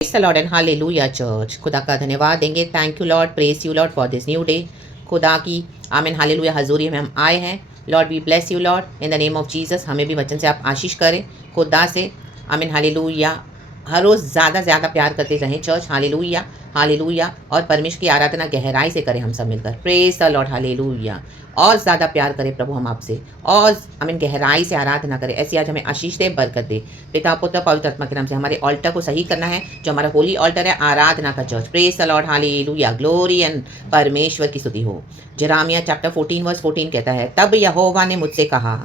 Praise the Lord and hallelujah church. खुदा का धन्यवाद देंगे. Thank you Lord, praise you Lord for this new day. खुदा की आमीन हालेलुया हजूरी में हम आए हैं. Lord we bless you Lord in the name of Jesus. हमें भी वचन से आप आशीष करें. खुदा से आमीन हालेलुया हर रोज़ ज़्यादा ज़्यादा प्यार करते रहें चर्च. Hallelujah hallelujah. और परमेश्वर की आराधना गहराई से करें हम सब मिलकर. Praise the Lord hallelujah. और ज़्यादा प्यार करें प्रभु हम आपसे, और आमीन गहराई से आराधना करें. ऐसी आज हमें आशीष दे, बरकत दे. पिता पुत्र पवित्र आत्मा के नाम से हमारे ऑल्टर को सही करना है, जो हमारा होली ऑल्टर है, आराधना का church. Praise the Lord hallelujah. Glory and परमेश्वर की स्तुति हो. जेरेमिया चैप्टर 14 वर्स 14 कहता है, तब यहोवा ने मुझसे कहा,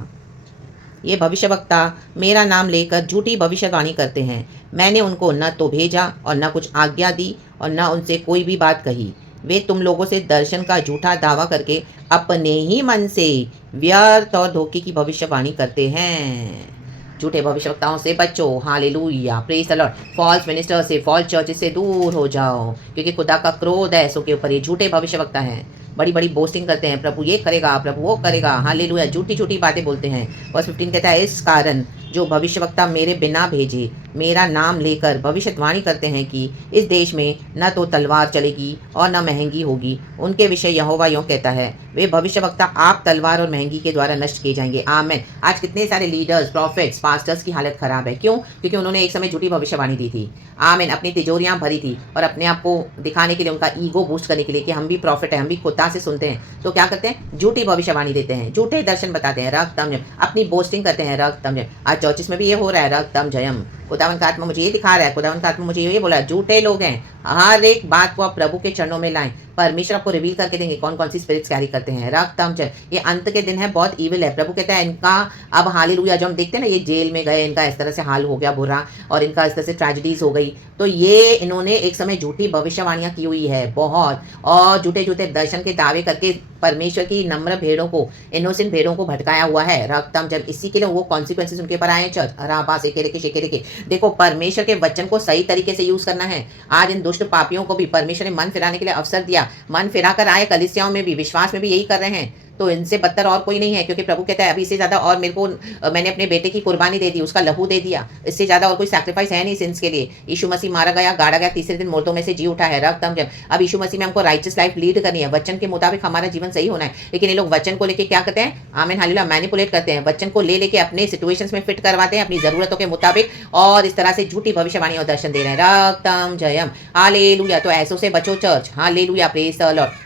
ये भविष्यवक्ता मेरा नाम लेकर झूठी भविष्यवाणी करते हैं. मैंने उनको न तो भेजा और न कुछ आज्ञा दी और न उनसे कोई भी बात कही. वे तुम लोगों से दर्शन का झूठा दावा करके अपने ही मन से व्यर्थ और धोखे की भविष्यवाणी करते हैं. झूठे भविष्यवक्ताओं से बचो. Hallelujah. Praise the Lord. False minister से, फॉल्स चर्चेस से दूर हो जाओ, क्योंकि खुदा का क्रोध है ऐसों के ऊपर. ये झूठे भविष्यवक्ता हैं, बड़ी बड़ी बोस्टिंग करते हैं, प्रभु ये करेगा, प्रभु वो करेगा. हालेलुया. झूठी झूठी बातें बोलते हैं. वर्स 15 कहता है, इस कारण जो भविष्यवक्ता मेरे बिना भेजे मेरा नाम लेकर भविष्यवाणी करते हैं कि इस देश में न तो तलवार चलेगी और न महंगी होगी, उनके विषय यहोवा यूँ कहता है, वे भविष्यवक्ता आप तलवार और महंगी के द्वारा नष्ट किए जाएंगे. आमेन. आज कितने सारे लीडर्स, प्रॉफिट्स, पास्टर्स की हालत खराब है. क्यों? क्योंकि उन्होंने एक समय झूठी भविष्यवाणी दी थी. आमेन. अपनी तिजोरियां भरी थी और अपने आप को दिखाने के लिए, उनका ईगो बूस्ट करने के लिए कि हम भी प्रॉफिट है, हम भी खुदा से सुनते हैं, तो क्या करते हैं? झूठी भविष्यवाणी देते हैं, झूठे दर्शन बताते हैं. रक्तम जयम. अपनी बोस्टिंग करते हैं. रक्तम जयम. आज चर्चिस में भी ये हो रहा है. रक्तम जयम. खुदावन का आत्मा मुझे ये दिखा रहा है, खुदावन का आत्मा मुझे ये बोला, झूठे लोग हैं. हर एक बात को आप प्रभु के चरणों में लाएं. परमेश्वर आपको रिवील करके देंगे कौन कौन सी स्पिरिट्स कैरी करते हैं. रक्तम जय. ये अंत के दिन है, बहुत ईविल है. प्रभु कहता है इनका अब हालेलुया. जो हम देखते हैं ना, ये जेल में गए, इनका इस तरह से हाल हो गया बुरा, और इनका इस तरह से ट्रेजेडीज हो गई, तो ये इन्होंने एक समय झूठी भविष्यवाणियां की हुई है बहुत, और झूठे झूठे दर्शन के दावे करके परमेश्वर की नम्र भेड़ों को, इनोसेंट भेड़ों को भटकाया हुआ है. रक्तम जब इसी के लिए वो कॉन्सिक्वेंसेस उनके ऊपर आए. चर्च राबा से शेकेरे के देखो, परमेश्वर के वचन को सही तरीके से यूज करना है. आज इन दुष्ट पापियों को भी परमेश्वर ने मन फिराने के लिए अवसर दिया. मन फिराकर आए. कलीसियाओं में भी, विश्वास में भी यही कर रहे हैं. तो इनसे बदतर और कोई नहीं है, क्योंकि प्रभु कहता है अभी इससे ज़्यादा, और मेरे को, मैंने अपने बेटे की कुर्बानी दे दी, उसका लहू दे दिया, इससे ज़्यादा और कोई सैक्रिफाइस है नहीं सिंस के लिए. यीशु मसीह मारा गया, गाड़ा गया, तीसरे दिन मुर्दों में से जी उठा है. रक्तम जब. अब यीशु मसीह में हमको राइचस लाइफ लीड करनी है, वचन के मुताबिक हमारा जीवन सही होना है. लेकिन ये लोग वचन को लेके क्या करते हैं? आमीन हालेलुया. मैनिपुलेट करते हैं, वचन को ले लेके अपने सिचुएशंस में फिट करवाते हैं अपनी ज़रूरतों के मुताबिक, और इस तरह से झूठी भविष्यवाणी और दर्शन दे रहे हैं. रक्तम जयम. हालेलुया. तो ऐसों से बचो church. Hallelujah. Praise the Lord.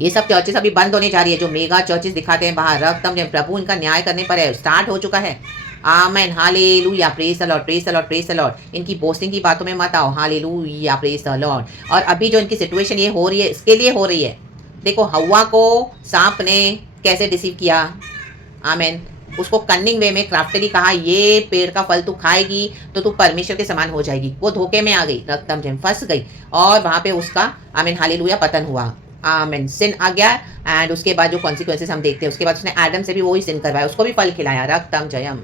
ये सब चर्चेस अभी बंद होने जा रही है, जो मेगा चर्चेस दिखाते हैं बाहर. रक्तम जब. प्रभु इनका न्याय करने पर है, स्टार्ट हो चुका है. आमेन hallelujah. Praise the Lord, praise the Lord, praise the Lord. इनकी बोस्टिंग की बातों में मत आओ. हालेलुया. Praise the Lord. और अभी जो इनकी सिचुएशन ये हो रही है, इसके लिए हो रही है. देखो, हव्वा को सांप ने कैसे डिसीव किया. आमेन. उसको कन्निंग वे में क्राफ्टली कहा, ये पेड़ का फल तू खाएगी तो तू परमेश्वर के समान हो जाएगी. वो धोखे में आ गई. रक्तम जम. फंस गई, और वहां पे उसका आमीन हालेलुया पतन हुआ. आमीन. सिन आ गया, एंड उसके बाद जो कॉन्सिक्वेंसेस हम देखते हैं, उसके बाद उसने एडम से भी वही सिन करवाया, उसको भी फल खिलाया. रक्तम जयम.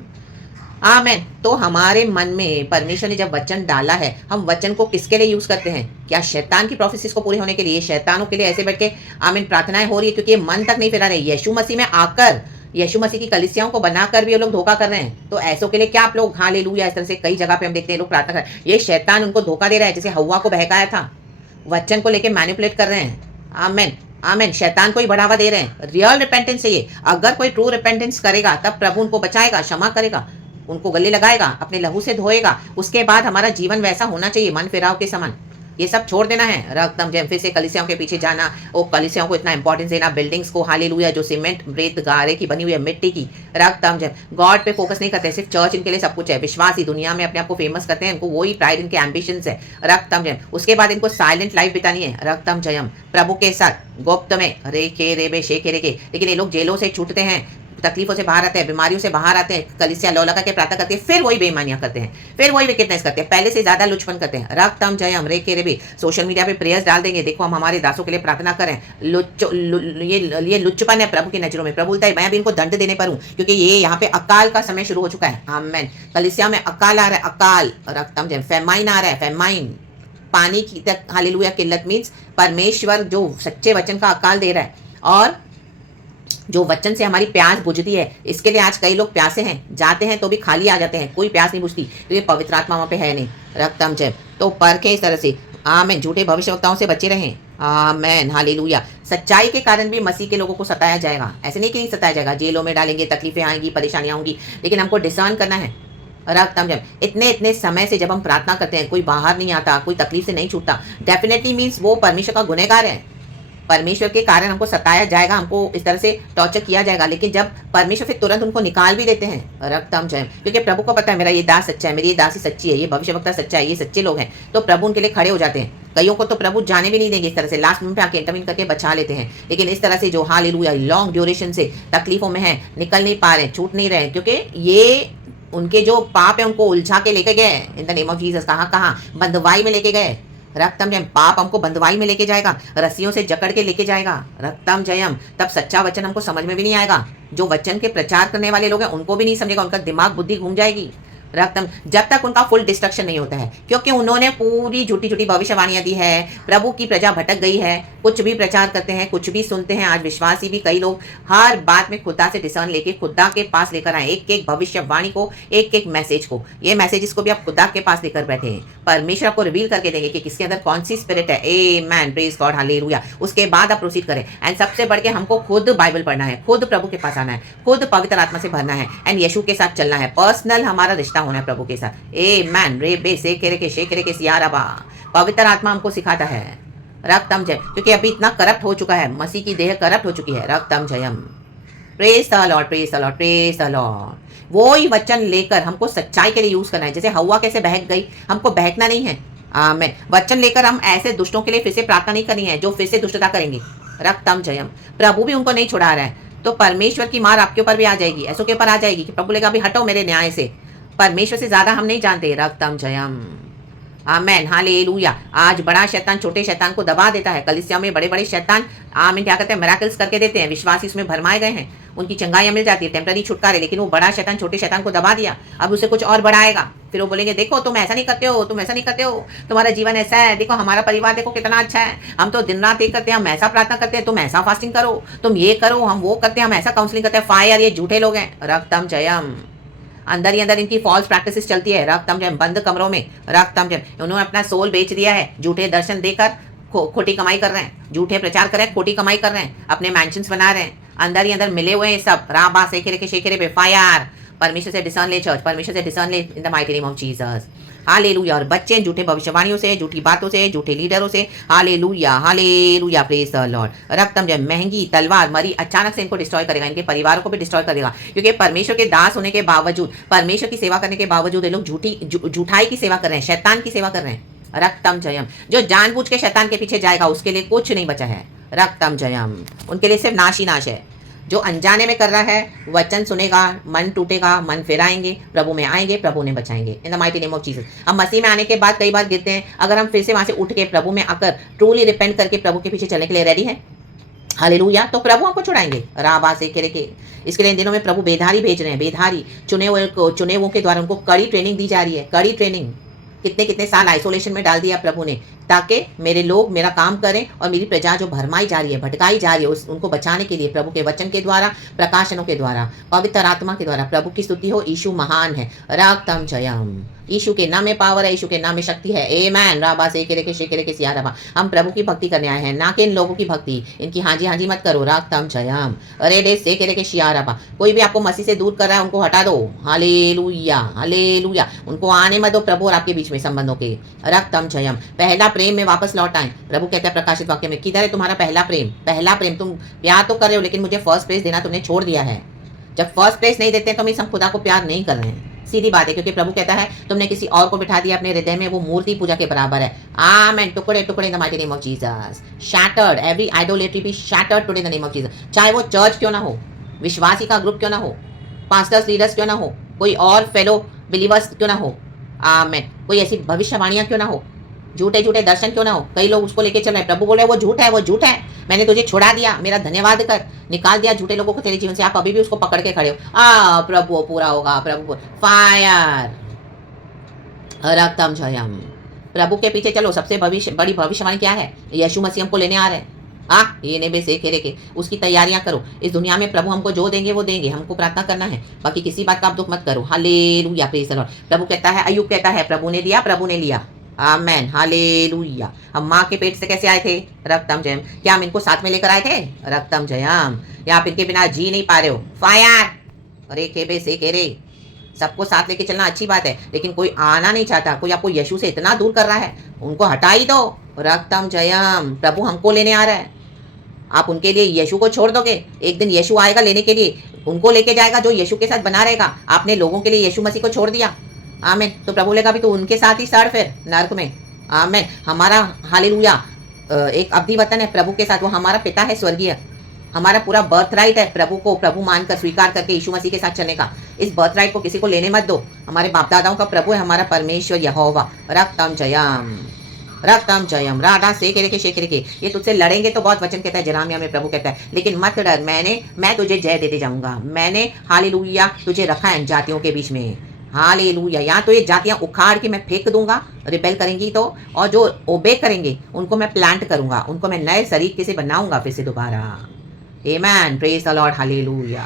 आमेन. तो हमारे मन में परमेश्वर ने जब वचन डाला है, हम वचन को किसके लिए यूज करते हैं? क्या शैतान की प्रोफेसिस को पूरे होने के लिए? शैतानों के लिए ऐसे बैठ के आमीन प्रार्थनाएं हो रही है, क्योंकि ये मन तक नहीं फिरा रहे. यीशु मसीह में आकर, यीशु मसीह की कलीसियाओं को बनाकर भी ये लोग धोखा कर रहे हैं. तो ऐसों के लिए क्या आप लोग हालेलुया. इस तरह से कई जगह पे हम देखते हैं लोग प्रार्थना कर रहे हैं. ये शैतान उनको धोखा दे रहा है, जैसे हव्वा को बहकाया था. वचन को लेके मैनिपुलेट कर रहे हैं. आमेन. आमेन. शैतान को ही बढ़ावा दे रहे हैं. रियल रिपेंटेंस चाहिए. अगर कोई ट्रू रिपेंटेंस करेगा, तब प्रभु उनको बचाएगा, क्षमा करेगा, उनको गले लगाएगा, अपने लहू से धोएगा. उसके बाद हमारा जीवन वैसा होना चाहिए, मन फिराव के समान. ये सब छोड़ देना है. रक्तम जैम. फिर से कलीसियाओं के पीछे जाना, वो कलीसियाओं को इतना इंपॉर्टेंस देना, बिल्डिंग्स को, हालेलुया, जो सीमेंट रेत गारे की बनी हुई है, मिट्टी की. रक्तम जैम. गॉड पे फोकस नहीं करते, सिर्फ चर्च इनके लिए सब कुछ है. विश्वास ही दुनिया में अपने आप को फेमस करते हैं, इनको वही प्राइड, इनके एम्बिशंस है. रक्तम जयम. उसके बाद इनको साइलेंट लाइफ बितानी है. रक्तम जयम. प्रभु के साथ गुप्त में रेखे रेबे शेखे रेखे. लेकिन ये लोग जेलों से छूटते हैं, तकलीफों से बाहर आते हैं, बीमारियों से बाहर आते हैं, कलीसिया लौ लगा के प्रार्थना करते हैं, फिर वही बेईमानियां करते हैं, फिर वही विकेटनेस करते हैं, पहले से ज्यादा लुचपन करते हैं. रक्तम जयम. रे के रे भी सोशल मीडिया पे प्रेयर्स डाल देंगे, देखो हम हमारे दासों के लिए प्रार्थना करें. ये लुचपन है प्रभु की नजरों में. प्रभु बोलता है मैं भी इनको दंड देने पर हूँ, क्योंकि ये यहाँ पे अकाल का समय शुरू हो चुका है. आमेन. कलीसिया में अकाल आ रहा है, अकाल. रक्तम जयम. फेमाइन आ रहा है, फेमाइन. पानी की तक हालेलुया किल्लत मीन्स परमेश्वर जो सच्चे वचन का अकाल दे रहा है. और जो वचन से हमारी प्यास बुझती है, इसके लिए आज कई लोग प्यासे हैं, जाते हैं तो भी खाली आ जाते हैं, कोई प्यास नहीं बुझती, तो ये पवित्र आत्मा वहाँ पे है नहीं। रक्तम जय, तो परखें इस तरह से। आमेन। झूठे भविष्यवक्ताओं से बचे रहें। आमेन, हालेलुया। सच्चाई के कारण भी मसीह के लोगों को सताया जाएगा, ऐसे नहीं कि नहीं सताया जाएगा, जेलों में डालेंगे, तकलीफें आएंगी, परेशानियां होंगी, लेकिन हमको डिसर्न करना है। रक्तम जब इतने समय से जब हम प्रार्थना करते हैं, कोई बाहर नहीं आता, कोई तकलीफ से नहीं छूटता, डेफिनेटली मीन्स वो परमेश्वर का गुनहगार है। परमेश्वर के कारण हमको सताया जाएगा, हमको इस तरह से टॉर्चर किया जाएगा, लेकिन जब परमेश्वर फिर तुरंत उनको निकाल भी देते हैं। रक्तम जय, क्योंकि प्रभु को पता है मेरा ये दास सच्चा है, मेरी ये दासी सच्ची है, ये भविष्यवक्ता सच्चा है, ये सच्चे लोग हैं, तो प्रभु उनके लिए खड़े हो जाते हैं। कईयों को तो प्रभु जाने भी नहीं देंगे, इस तरह से लास्ट मोमेंट पे आके इंटरवीन करके बचा लेते हैं। लेकिन इस तरह से जो हालेलुया लॉन्ग ड्यूरेशन से तकलीफों में है, निकल नहीं पा रहे, छूट नहीं रहे, क्योंकि ये उनके जो पाप है उनको उलझा के लेके गए इन द नेम ऑफ जीसस। कहाँ बंदवाई में लेके गए। रक्तम जयम, पाप हमको बंदवाई में लेके जाएगा, रस्सियों से जकड़ के लेके जाएगा। रक्तम जयम, तब सच्चा वचन हमको समझ में भी नहीं आएगा। जो वचन के प्रचार करने वाले लोग हैं उनको भी नहीं समझेगा, उनका दिमाग बुद्धि घूम जाएगी। रक्तम, जब तक उनका फुल डिस्ट्रक्शन नहीं होता है, क्योंकि उन्होंने पूरी झूठी झूठी भविष्यवाणियां दी है, प्रभु की प्रजा भटक गई है, कुछ भी प्रचार करते हैं, कुछ भी सुनते हैं। आज विश्वासी भी कई लोग हर बात में खुदा से डिसर्न लेके खुदा के पास लेकर आए, एक एक भविष्यवाणी को, एक एक मैसेज को, ये मैसेजेस को भी आप खुदा के पास लेकर बैठे हैं। परमेश्वर आपको रिवील करके देंगे कि किसके अंदर कौन सी स्पिरिट है। आमेन, प्रेज गॉड, हालेलुया। उसके बाद आप प्रोसीड करें। एंड सबसे बढ़ के हमको खुद बाइबल पढ़ना है, खुद प्रभु के पास आना है, खुद पवित्र आत्मा से भरना है, एंड यीशु के साथ चलना है। पर्सनल हमारा रिश्ता होना है प्रभु के साथ। आमेन, रे बे से के शेकरे के सियाराबा। पवित्र आत्मा हमको सिखाता है। रक्तम जय, क्योंकि अभी इतना करप्ट हो चुका है, मसीह की देह करप्ट हो चुकी है। रक्तम जयम, praise the Lord, praise the Lord, praise the Lord. वो ही वचन लेकर हमको सच्चाई के लिए यूज करना है। जैसे हवा कैसे बहक गई, हमको बहकना नहीं है। आमेन। वचन लेकर हम ऐसे दुष्टों के लिए फिर से प्रार्थना नहीं करनी है जो फिर से दुष्टता करेंगे। रक्तम जयम, प्रभु भी उनको नहीं छुड़ा रहा है, तो परमेश्वर की मार आपके ऊपर भी आ जाएगी, ऐसों के ऊपर आ जाएगी कि प्रभु लेगा, अभी हटो मेरे न्याय से। परमेश्वर से ज्यादा हम नहीं जानते। रक्तम जयम, आमेन, हालेलुया। आज बड़ा शैतान छोटे शैतान को दबा देता है। कलीसिया में बड़े बड़े शैतान आमीन क्या करते हैं, मिराकल्स करके देते हैं, विश्वासी उसमें भरमाए गए हैं, उनकी चंगाइयां मिल जाती है, टेम्पररी छुटकारे, लेकिन वो बड़ा शैतान छोटे शैतान को दबा दिया, अब उसे कुछ और बड़ा आएगा। फिर वो बोलेंगे देखो तुम ऐसा नहीं करते हो, तुम ऐसा नहीं करते हो, तुम्हारा जीवन ऐसा है, देखो हमारा परिवार देखो कितना अच्छा है, हम तो दिन रात एक करते हैं, हम ऐसा प्रार्थना करते हैं, तुम ऐसा फास्टिंग करो, तुम ये करो, हम वो करते हैं, हम ऐसा काउंसलिंग करते हैं। फायर, ये झूठे लोग हैं। रक्तम जयम, अंदर ही अंदर इनकी फॉल्स प्रैक्टिसेस चलती है। रक्तम जयम, बंद कमरों में। रक्तम जयम, उन्होंने अपना सोल बेच दिया है, झूठे दर्शन देकर खोटी कमाई कर रहे हैं, झूठे प्रचार कर रहे हैं, खोटी कमाई कर रहे हैं, अपने मैंशंस बना रहे हैं, अंदर ही अंदर मिले हुए हैं सब। राबा सेखेरे के शेखेरे पे फायर। परमेश्वर से डिसर्न ले चर्च, परमेश्वर से डिसर्न ले इन the mighty name of Jesus. Hallelujah. और बच्चे झूठे भविष्यवाणियों से, झूठी बातों से, झूठे लीडरों से। Hallelujah, hallelujah, praise the Lord. रक्तम जय, महंगी तलवार मरी अचानक से इनको डिस्ट्रॉय करेगा, इनके परिवारों को भी डिस्ट्रॉय करेगा, क्योंकि परमेश्वर के दास होने के बावजूद, परमेश्वर की सेवा करने के बावजूद ये लोग झूठाई की सेवा कर रहे हैं, शैतान की सेवा कर रहे हैं। रक्तम जयम, जो जानबूझ के शैतान के पीछे जाएगा उसके लिए कुछ नहीं बचा है। रक्तम जयम, उनके लिए सिर्फ नाश ही नाश है। जो अनजाने में कर रहा है, वचन सुनेगा, मन टूटेगा, मन फिराएंगे, प्रभु में आएंगे, प्रभु ने बचाएंगे इन the mighty name of Jesus. हम मसीह में आने के बाद कई बार गिरते हैं, अगर हम फिर से वहां से उठ के प्रभु में आकर ट्रूली रिपेंट करके प्रभु के पीछे चलने के लिए रेडी है, हालेलुया, तो प्रभु हमको छुड़ाएंगे। राबा से के इसके लिए इन दिनों में प्रभु बेधारी भेज रहे हैं, बेधारी चुने हुए के द्वारा उनको कड़ी ट्रेनिंग दी जा रही है, कड़ी ट्रेनिंग। कितने कितने साल आइसोलेशन में डाल दिया प्रभु ने, ताकि मेरे लोग मेरा काम करें और मेरी प्रजा जो भरमाई जा रही है, भटकाई जा रही है, उनको बचाने के लिए प्रभु के वचन के द्वारा, प्रकाशनों के द्वारा, पवित्र आत्मा के द्वारा प्रभु की स्तुति हो। यीशु महान है। रक्तम जयम, यीशु के नाम में पावर है, यीशु के नाम में शक्ति है। आमेन। राबा से के शेकेरे के सिया रबा। हम प्रभु की भक्ति करने आए हैं, ना कि इन लोगों की भक्ति। इनकी हाजी हाजी मत करो। रक्तम जयम, अरे डे से के सिया रबा। कोई भी आपको मसीह से दूर कर रहा है, उनको हटा दो। Hallelujah, hallelujah. उनको आने मत दो प्रभु और आपके बीच में संबंधों के। रक्तम जयम, पहला प्रेम में वापस लौट आए। प्रभु कहते हैं प्रकाशित वाक्य में, किधर है तुम्हारा पहला प्रेम? पहला प्रेम, तुम प्यार तो कर रहे हो, लेकिन मुझे फर्स्ट प्लेस देना तुमने छोड़ दिया है। जब फर्स्ट प्लेस नहीं देते तो हम खुदा को प्यार नहीं कर रहे हैं। सीधी बात है, क्योंकि प्रभु कहता है तुमने किसी और को बिठा दिया अपने हृदय में, वो मूर्ति पूजा के बराबर है। आमेन। टुकड़े टुकड़े इन the mighty name of Jesus. Shattered, every idolatry be shattered today in the name of Jesus. चाहे वो चर्च क्यों ना हो, विश्वासी का ग्रुप क्यों ना हो, पास्टर्स लीडर्स क्यों ना हो, कोई और फेलो बिलीवर्स क्यों ना हो, आमेन, कोई ऐसी भविष्यवाणियां क्यों ना हो, झूठे झूठे दर्शन क्यों ना हो। कई लोग उसको लेके चल रहे हैं, प्रभु बोले वो झूठ है, वो झूठ है, मैंने तुझे छुड़ा दिया, मेरा धन्यवाद कर, निकाल दिया झूठे लोगों को तेरे जीवन से। आप अभी भी उसको पकड़ के खड़े हो। प्रभु पूरा होगा, प्रभु फायर। रक्तम जयम, प्रभु के पीछे चलो। सबसे बड़ी भविष्यवाणी क्या है? यीशु मसीह हमको लेने आ रहे हैं। ये ने बेसे खेरे के उसकी तैयारियां करो। इस दुनिया में प्रभु हमको जो देंगे वो देंगे, हमको प्रार्थना करना है, बाकी किसी बात का आप दुख मत करो। Hallelujah, praise the Lord. प्रभु कहता है, अय्यूब कहता है, प्रभु ने दिया, प्रभु ने लिया। आमेन, हालेलुया। हम माँ के पेट से कैसे आए थे? रक्तम जयम। क्या हम इनको साथ में लेकर आए थे? रक्तम जयम। या आप इनके बिना जी नहीं पा रहे हो? फायर। अरे खेबे से खेरे, सबको साथ लेके चलना अच्छी बात है, लेकिन कोई आना नहीं चाहता, कोई आपको यीशु से इतना दूर कर रहा है, उनको हटा ही दो। रक्तम जयम। प्रभु हमको लेने आ रहा है, आप उनके लिए यीशु को छोड़ दोगे, एक दिन यीशु आएगा लेने के लिए, उनको लेके जाएगा जो यीशु के साथ बना रहेगा। आपने लोगों के लिए यीशु मसीह को छोड़ दिया, आमेन, तो प्रभु लेगा भी तो उनके साथ ही सड़ फिर नर्क में। आमेन। हमारा हालेलुया एक अवधि वतन है प्रभु के साथ, वो हमारा पिता है स्वर्गीय, हमारा पूरा बर्थ राइट है प्रभु को प्रभु मानकर स्वीकार करके यीशु मसीह के साथ चलने का। इस बर्थ राइट को किसी को लेने मत दो। हमारे बाप दादाओं का प्रभु है हमारा परमेश्वर यहोवा। रक्तम जयम, रक्तम जयम। राधा शेखरे के ये तुझसे लड़ेंगे तो बहुत वचन कहता है जरामिया में, प्रभु कहता है, लेकिन मत डर, मैं तुझे जय देते जाऊंगा। मैंने हालेलुया तुझे रखा है जातियों के बीच में। हालेलुया। या तो ये जातियां उखाड़ के मैं फेंक दूंगा, रिबेल करेंगी तो, और जो ओबे करेंगे उनको मैं प्लांट करूंगा, उनको मैं नए तरीके से बनाऊंगा फिर से दोबारा। आमेन, प्रेज द लॉर्ड, हालेलुया।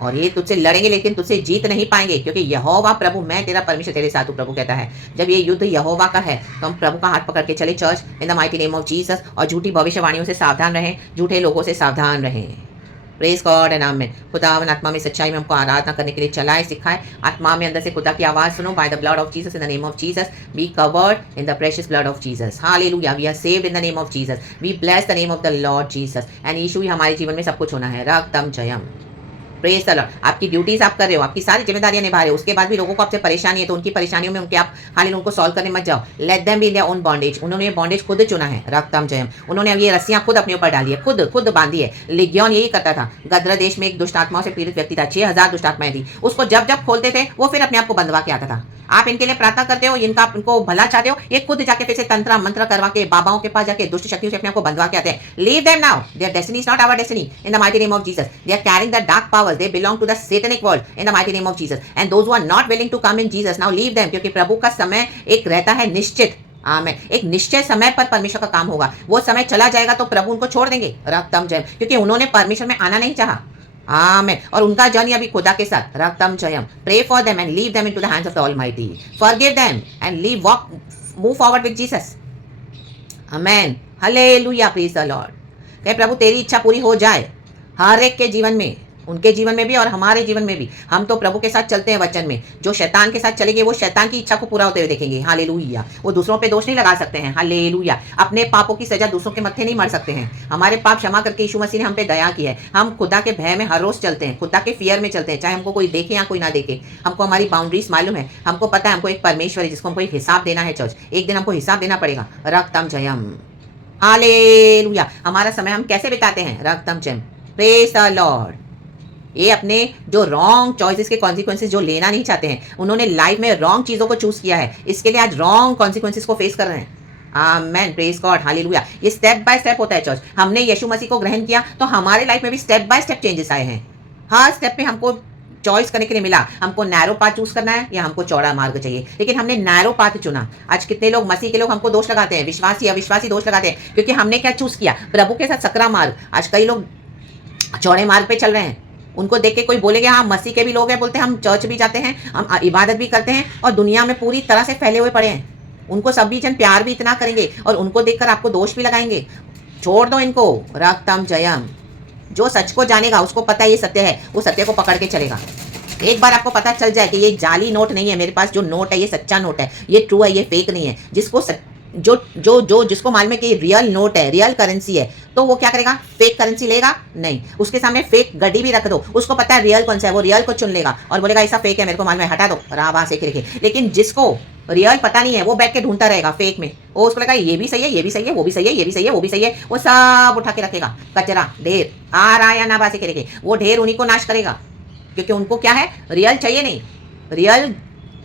और ये तुझसे लड़ेंगे लेकिन तुझसे जीत नहीं पाएंगे, क्योंकि यहोवा प्रभु, मैं तेरा परमेश्वर तेरे साथ हूं, प्रभु कहता है। जब ये युद्ध यहोवा का है तो हम प्रभु का हाथ पकड़ के चले church, in the mighty name of Jesus. और झूठी भविष्यवाणियों से सावधान रहें, झूठे लोगों से सावधान रहें। प्रेज गॉड एंड आमेन। खुदावन आत्मा में सच्चाई में हमको आराधना करने के लिए चलाए, सिखाए। आत्मा में अंदर से खुदा की आवाज सुनो। By the blood of Jesus, in the name of Jesus, be covered in the precious blood of Jesus. Hallelujah. We are saved in the name of Jesus, we bless the name of the Lord Jesus. And यीशु ही हमारे जीवन में सब कुछ होना है। रक्तम जयम। Praise the Lord. आपकी ड्यूटीज आप कर रहे हो, आपकी सारी जिम्मेदारियां निभा रहे हो, उसके बाद भी लोगों को आपसे परेशानी है, तो उनकी परेशानियों में उनके आप हाल उनको सॉल्व करने मत जाओ। Let them be in their own bondage. उन्होंने ये बॉन्डेज खुद चुना है। रक्तम जयम। उन्होंने अब ये रस्सियां खुद अपने ऊपर डाली है, खुद बांधी है। लिग्योन यही करता था। गद्र देश में एक दुष्ट आत्माओं से पीड़ित व्यक्ति था, 6000 दुष्ट आत्माएं थी। उसको जब जब खोलते थे वो फिर अपने आप को बंधवा के आता था। आप इनके लिए प्रार्थना करते हो, इनका इनको भला चाहते हो, ये खुद जाके फिर से तंत्र मंत्र करवा के बाबाओं के पास जाके दुष्ट शक्तियों से अपने आप को बंधवा के आते हैं। Leave them now, their destiny is not our destiny, in the mighty name of Jesus. They are carrying the dark powers, they belong to the satanic world, in the mighty name of Jesus. And those who are not willing to come in Jesus, now leave them, क्योंकि प्रभु का समय एक रहता है निश्चित। आमेन। एक निश्चय समय पर परमेश्वर का काम होगा, वो समय चला जाएगा तो प्रभु उनको छोड़ देंगे। रक्तम जयम। क्योंकि उन्होंने परमेश्वर में आना नहीं चाहा। आमेन। और उनका जर्नी अभी खुदा के साथ। रक्तम जयम। Pray for them and leave them into the hands of the Almighty. Forgive them and leave walk move forward with Jesus. Amen, hallelujah, praise the Lord. कहे प्रभु तेरी इच्छा पूरी हो जाए हर एक के जीवन में, उनके जीवन में भी और हमारे जीवन में भी। हम तो प्रभु के साथ चलते हैं वचन में। जो शैतान के साथ चलेंगे वो शैतान की इच्छा को पूरा होते हुए देखेंगे। हालेलुया। वो दूसरों पे दोष नहीं लगा सकते हैं। हालेलुया। अपने पापों की सजा दूसरों के मत्थे नहीं मर सकते हैं। हमारे पाप क्षमा करके यीशु मसीह ने हम पे दया की है। हम खुदा के भय में हर रोज चलते हैं, खुदा के फियर में चलते हैं, चाहे हमको कोई देखे या कोई ना देखे। हमको हमारी बाउंड्रीज मालूम है, हमको पता है हमको एक परमेश्वर है जिसको हमको एक हिसाब देना है। चर्च एक दिन हमको हिसाब देना पड़ेगा। रक्तम जयम। हालेलुया। हमारा समय हम कैसे बिताते हैं? रक्तम जयम। Praise the Lord. ये अपने जो रॉन्ग चॉइसेस के कॉन्सिक्वेंसेस जो लेना नहीं चाहते हैं, उन्होंने लाइफ में रॉन्ग चीज़ों को चूज किया है, इसके लिए आज रॉन्ग कॉन्सिक्वेंसेस को फेस कर रहे हैं। आमेन, प्रेज गॉड, हालेलुया। ये स्टेप बाय स्टेप होता है चर्च। हमने यीशु मसीह को ग्रहण किया तो हमारे लाइफ में भी स्टेप बाय स्टेप चेंजेस आए हैं। हर स्टेप पे हमको चॉइस करने के लिए मिला, हमको नैरो पाथ चूज करना है या हमको चौड़ा मार्ग चाहिए, लेकिन हमने नैरो पाथ चुना। आज कितने लोग मसीह के लोग हमको दोष लगाते हैं, विश्वासी अविश्वासी दोष लगाते हैं, क्योंकि हमने क्या चूज किया? प्रभु के साथ सकरा मार्ग। आज कई लोग चौड़े मार्ग पे चल रहे हैं, उनको देख के कोई बोलेगा हाँ मसीह के भी लोग हैं, बोलते हैं हम चर्च भी जाते हैं, हम इबादत भी करते हैं और दुनिया में पूरी तरह से फैले हुए पड़े हैं। उनको सभी जन प्यार भी इतना करेंगे और उनको देखकर आपको दोष भी लगाएंगे। छोड़ दो इनको। रक्तम जयम। जो सच को जानेगा उसको पता है ये सत्य है, वो सत्य को पकड़ के चलेगा। एक बार आपको पता चल जाए कि ये जाली नोट नहीं है, मेरे पास जो नोट है ये सच्चा नोट है, ये ट्रू है, ये फेक नहीं है, जिसको मालूम है कि रियल नोट है, रियल करेंसी है, तो वो क्या करेगा? फेक करेंसी लेगा नहीं, उसके सामने फेक गड्डी भी रख दो, उसको पता है रियल कौन सा है, वो रियल को चुन लेगा और बोलेगा ऐसा फेक है, मेरे को मालूम है, हटा दो, रावा से रखे। लेकिन जिसको रियल पता नहीं है वो बैठ के ढूंढता रहेगा फेक में, वो उसको लगेगा ये भी सही है, ये भी सही है, वो भी सही है, ये भी सही है, वो भी सही है, वो सब उठा के रखेगा। कचरा ढेर आ रहा या ना बासे के रखे, वो ढेर उन्हीं को नाश करेगा, क्योंकि उनको क्या है? रियल चाहिए नहीं। रियल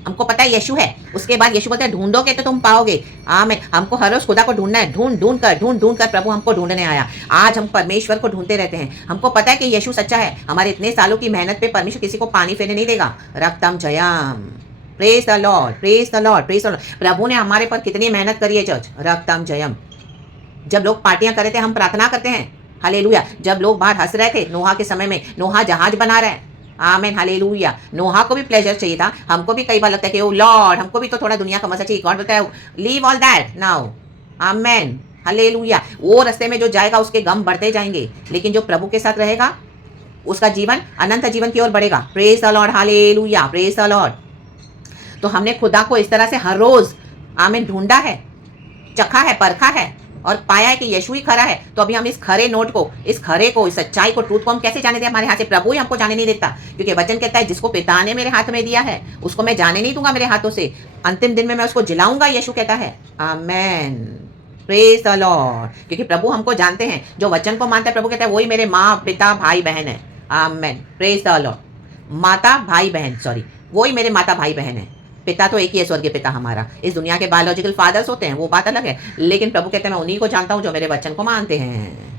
हमको पता है यीशु है। उसके बाद यीशु बोलते हैं ढूंढोगे तो तुम पाओगे। आमीन। हमको हर रोज खुदा को ढूंढना है, ढूंढ कर प्रभु हमको ढूंढने आया। आज हम परमेश्वर को ढूंढते रहते हैं। हमको पता है कि यीशु सच्चा है। हमारे इतने सालों की मेहनत पे परमेश्वर किसी को पानी फेरने नहीं देगा। रक्तम जयम। Praise the Lord, praise the Lord, praise the Lord. प्रभु ने हमारे पर कितनी मेहनत करी है चर्च। रक्तम जयम। जब लोग पार्टियां कर रहे थे हम प्रार्थना करते हैं, हालेलुया। जब लोग बाहर हंस रहे थे नोहा के समय में, नोहा जहाज बना रहे हैं, आमेन हालेलुया। नोहा को भी प्लेजर चाहिए था, हमको भी कई बार लगता है कि ओ लॉर्ड हमको भी तो थोड़ा दुनिया का मजा चाहिए। गॉड बोलता है leave all that now, amen hallelujah. वो रास्ते में जो जाएगा उसके गम बढ़ते जाएंगे, लेकिन जो प्रभु के साथ रहेगा उसका जीवन अनंत जीवन की ओर बढ़ेगा। Praise the Lord, hallelujah, praise the Lord. तो हमने खुदा को इस तरह से हर रोज आमीन ढूंढा है, चखा है, परखा है और पाया है कि यीशु ही खरा है। तो अभी हम इस खरे नोट को, इस खरे को, इस सच्चाई को, ट्रूथ को हम कैसे जाने दें? हमारे हाथ से प्रभु ही हमको जाने नहीं देता, क्योंकि वचन कहता है जिसको पिता ने मेरे हाथ में दिया है उसको मैं जाने नहीं दूंगा मेरे हाथों से, अंतिम दिन में मैं उसको जिलाऊंगा, यीशु कहता है। आमेन, प्रेज द लॉर्ड। क्योंकि प्रभु हमको जानते हैं, जो वचन को मानता है प्रभु कहता है वही मेरे माँ पिता भाई बहन है। आमेन, प्रेज द लॉर्ड। माता भाई बहन, सॉरी, वही मेरे माता भाई बहन है। पिता तो एक ही है, स्वर्गीय पिता हमारा। इस दुनिया के बायोलॉजिकल फादर्स होते हैं, वो बात अलग है, लेकिन प्रभु कहते हैं मैं उन्हीं को जानता हूँ जो मेरे वचन को मानते हैं।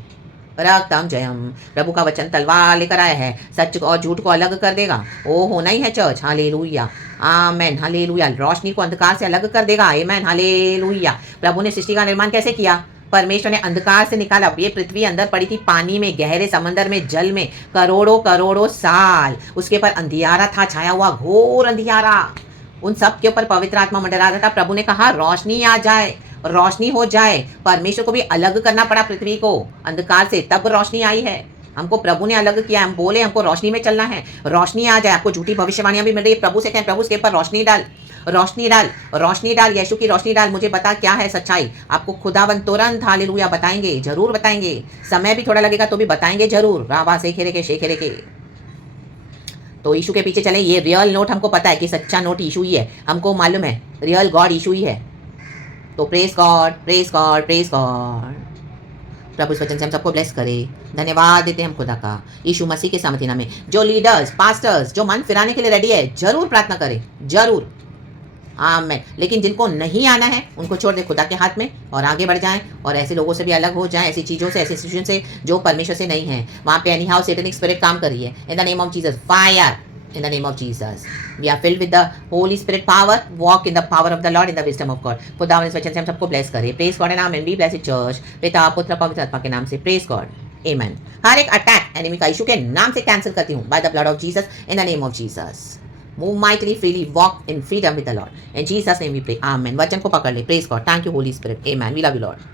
रक्तम जयम। प्रभु का वचन तलवार लेकर आया है, सच और झूठ को अलग कर देगा। वो होना ही है चर्च, हालेलुया, आमेन हालेलुया। रोशनी को अंधकार से अलग कर देगा, आमेन हालेलुया। प्रभु ने सृष्टि का निर्माण कैसे किया? परमेश्वर ने अंधकार से निकाला। ये पृथ्वी अंदर पड़ी थी पानी में, गहरे समंदर में, जल में, करोड़ों करोड़ों साल उसके ऊपर अंधियारा था छाया हुआ, घोर अंधियारा। उन सब के ऊपर पवित्र आत्मा मंडरा रहा था। प्रभु ने कहा रोशनी आ जाए, रोशनी हो जाए। परमेश्वर को भी अलग करना पड़ा पृथ्वी को अंधकार से, तब रोशनी आई है। हमको प्रभु ने अलग किया, हम बोले हमको रोशनी में चलना है, रोशनी आ जाए। आपको झूठी भविष्यवाणियां भी मिल रही है, प्रभु से कहें प्रभु उसके ऊपर रोशनी डाल, रोशनी डाल, रोशनी डाल, यीशु की रोशनी डाल। मुझे बता क्या है सच्चाई। आपको खुदावन तुरंत हालेलुया बताएंगे, जरूर बताएंगे। समय भी थोड़ा लगेगा तो भी बताएंगे जरूर। राबा से खेरे के शेखेरे के। तो यीशु के पीछे चले। ये रियल नोट हमको पता है कि सच्चा नोट यीशु ही है, हमको मालूम है रियल गॉड यीशु ही है। तो praise God, praise God, praise God. प्रभु इस वचन से हम सबको ब्लेस करे। धन्यवाद देते हैं हम खुदा का यीशु मसीह के सामर्थ्य नाम में। जो लीडर्स, पास्टर्स जो मन फिराने के लिए रेडी है, जरूर प्रार्थना करें, जरूर, आमेन। लेकिन जिनको नहीं आना है उनको छोड़ दे खुदा के हाथ में और आगे बढ़ जाएं और ऐसे लोगों से भी अलग हो जाएं, ऐसी चीज़ों से, ऐसी सिचुएशन से जो परमेश्वर से नहीं है। वहाँ पे एनी हाउ सैटेनिक स्पिरिट काम कर रही है। इन the name of Jesus, fire in the name of Jesus. We are filled with the Holy Spirit power. Walk in the power of the Lord, in the wisdom of God. खुदावन इस वचन से हम सबको ब्लेस करे। Praise God and amen. Be blessed church. पिता पुत्र पवित्र आत्मा के नाम से प्रेज गॉड, आमेन। हर एक अटैक एनिमी का यीशु के नाम से कैंसिल करती हूँ bye the blood of Jesus, in the name of Jesus. Move mightily, freely, walk in freedom with the Lord. In Jesus' name we pray. Amen. वचन को पकड़ ले। Praise God. Thank you, Holy Spirit. Amen. We love you, Lord.